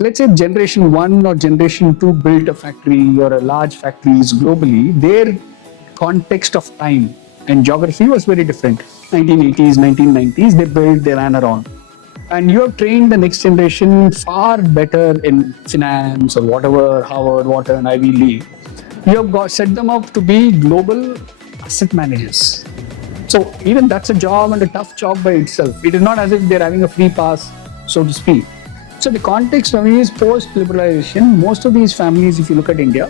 Let's say generation 1 or generation 2 built a factory or a large factories globally, their context of time and geography was very different. 1980s, 1990s, they built, they ran around. And you have trained the next generation far better in finance or whatever, Harvard, Wharton, Ivy League. You have set them up to be global asset managers. So even that's a job and a tough job by itself. It is not as if they're having a free pass, so to speak. So the context for me is post-liberalization. Most of these families, if you look at India,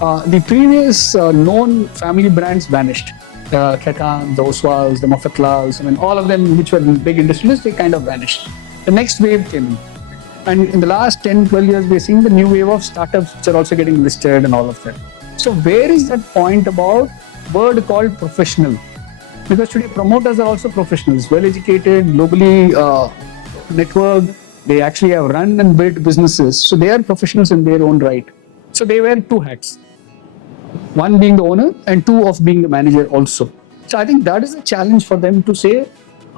the previous known family brands vanished. The Khaitan, the Oswalds, the Mafatlals, all of them which were big industrialists, they kind of vanished. The next wave came in. And in the last 10, 12 years, we're seeing the new wave of startups which are also getting listed and all of that. So where is that point about word called professional? Because today promoters are also professionals, well-educated, globally networked. They actually have run and built businesses. So they are professionals in their own right. So they wear two hats. One being the owner and two of being the manager also. So I think that is a challenge for them to say,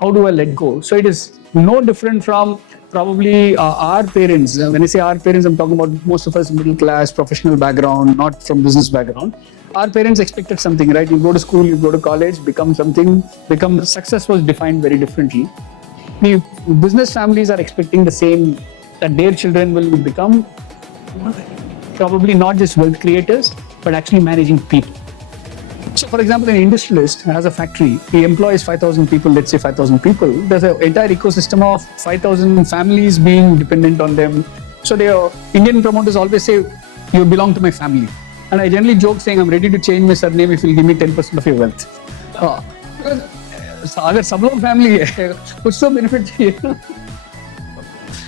how do I let go? So it is no different from probably our parents. When I say our parents, I'm talking about most of us middle class, professional background, not from business background. Our parents expected something, right? You go to school, you go to college, become something, success was defined very differently. The business families are expecting the same, that their children will become probably not just wealth creators, but actually managing people. So for example, an industrialist has a factory, he employs 5,000 people, let's say 5,000 people. There's an entire ecosystem of 5,000 families being dependent on them. So the Indian promoters always say, you belong to my family. And I generally joke saying, I'm ready to change my surname if you'll give me 10% of your wealth. अगर सब लोग family है कुछ तो benefit चाहिए.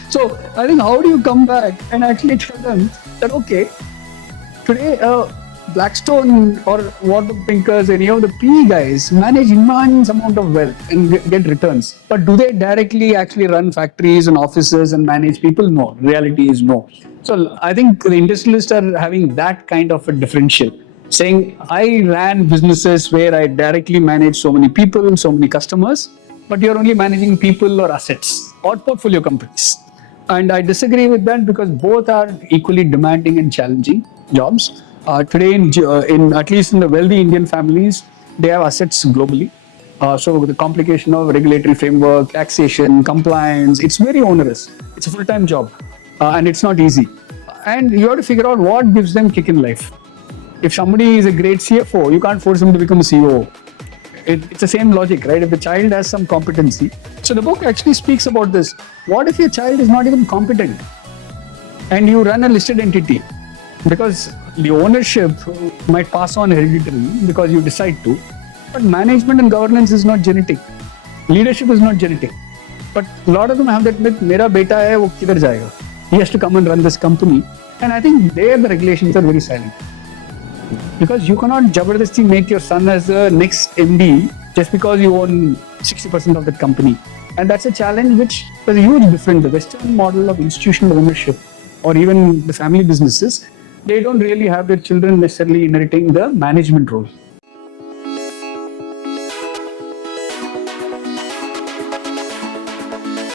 So I think how do you come back and actually tell them that okay, today Blackstone or Warburg Pincus, any of the PE guys manage immense amount of wealth and get returns. But do they directly actually run factories and offices and manage people? No. Reality is no. So I think the industrialists are having that kind of a differential. Saying, I ran businesses where I directly manage so many people, so many customers, but you're only managing people or assets or portfolio companies. And I disagree with that because both are equally demanding and challenging jobs. Today, in at least in the wealthy Indian families, they have assets globally. So the complication of regulatory framework, taxation, compliance, it's very onerous. It's a full-time job and it's not easy. And you have to figure out what gives them kick in life. If somebody is a great CFO, you can't force him to become a CEO. It's the same logic, right? If the child has some competency. So the book actually speaks about this. What if your child is not even competent and you run a listed entity? Because the ownership might pass on hereditary because you decide to. But management and governance is not genetic. Leadership is not genetic. But a lot of them have that myth, mera beta hai, wo kidhar jayega. He has to come and run this company. And I think there the regulations are very silent. Because you cannot jabardasti make your son as the next MD just because you own 60% of that company. And that's a challenge which is a huge difference. The Western model of institutional ownership or even the family businesses, they don't really have their children necessarily inheriting the management role.